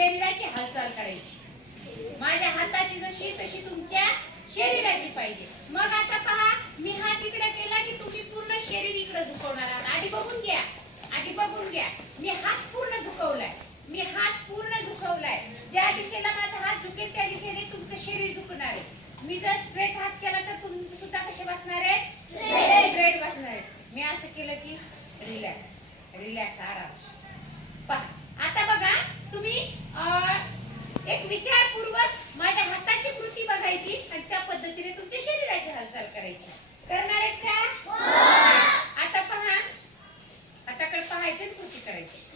करायची. माझ्या हाताची जशी तशी तुमच्या शरीराची पाहिजे. मग आता पहा मी हात इकडे केला की तुम्ही पूर्ण शरीर इकडे झुकवणार आहात. आधी बघून घ्या. आधी बघून घ्या. मी हात पूर्ण झुकवलाय. मी हात पूर्ण झुकवलाय. ज्या दिशेला माझा हात झुकेल त्या दिशेने तुमचं शरीर झुकणार आहे. मी जर स्ट्रेट हात केला तर तुम्ही सुद्धा कसे बसणार आहे स्ट्रेट बसणार आहे मी असं केलं की रिलॅक्स रिलॅक्स आराम पहा आता बघा तुम्ही अं, एक विचारपूर्वक माझ्या हाताची कृती बघायची आणि त्या पद्धतीने तुमच्या शरीराची हालचाल करायची. करणार आहेत का आता पहा हाताकडे पाहायचं आणि कृती करायची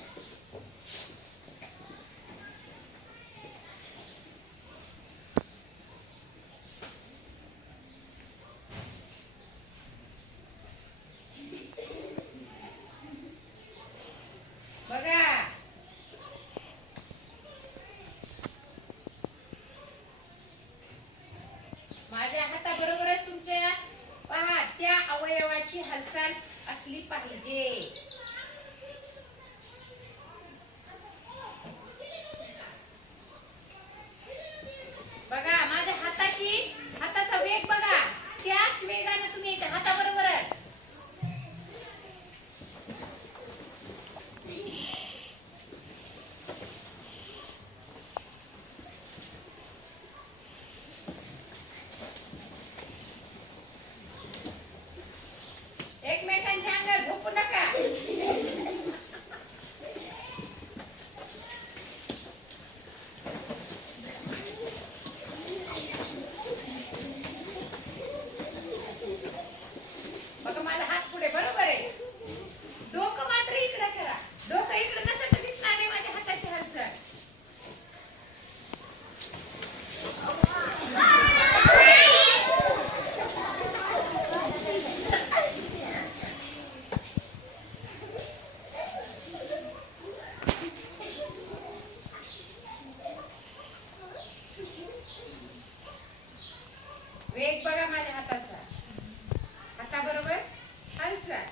बघा माझ्या हाताबरोबरच तुमच्या पहा त्या अवयवाची असली पाहिजे बघा माझ्या हाताची हाताचा वेग बघा त्याच वेगाने तुम्ही याच्या हाताबरोबरच एकमेकांच्या अंगावर झोपू नका बघा माझा हात पुढे बरोबर आहे डोकं मात्र इकडे करा डोकं इकडे नसेल तर दिसणार नाही माझ्या हाताची हालचाल वेग बघा माझ्या हाताचा हाताबरोबर हालचाल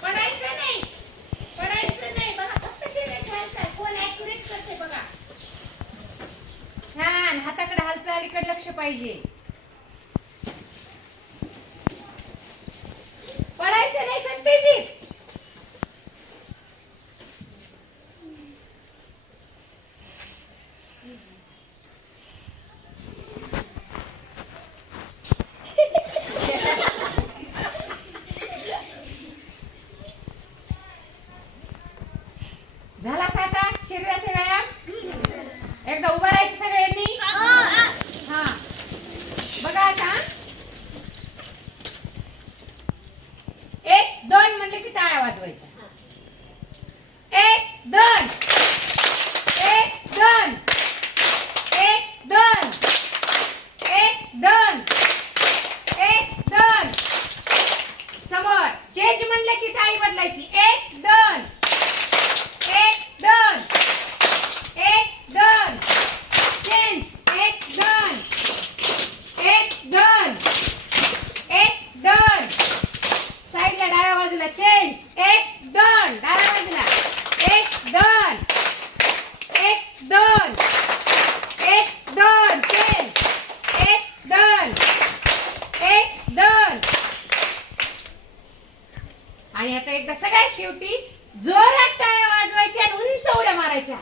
पडायचं नाही पडायचं नाही बघा फक्त शरीराची हालचाल कोण ऍक्युरेट करते बघा छान हाताकडे हालचाल इकडे लक्ष पाहिजे. पडायचं नाही सत्यजित झाला का आता? शरीराचा व्यायाम? एकदा उभं राहायचं सगळं हा बघा आता एक दोन म्हणले की टाळ्या वाजवायच्या. एक दोन. एक दोन. एक दोन. एक दोन. एक दोन. समोर. चेंज म्हणलं की टाळी बदलायची. एक दोन एक दोन एक दोन चेंज एक दोन एक दोन एक दोन साईडला डाव्या बाजूला चेंज एक दोन डाव्या बाजूला एक दोन एक दोन एक दोन चेंज एक दोन एक दोन आणि आता एकदा सगळ्यात शेवटी जोरात टाळ्या वाजवायच्या आणि उंच उड्या मारायच्या.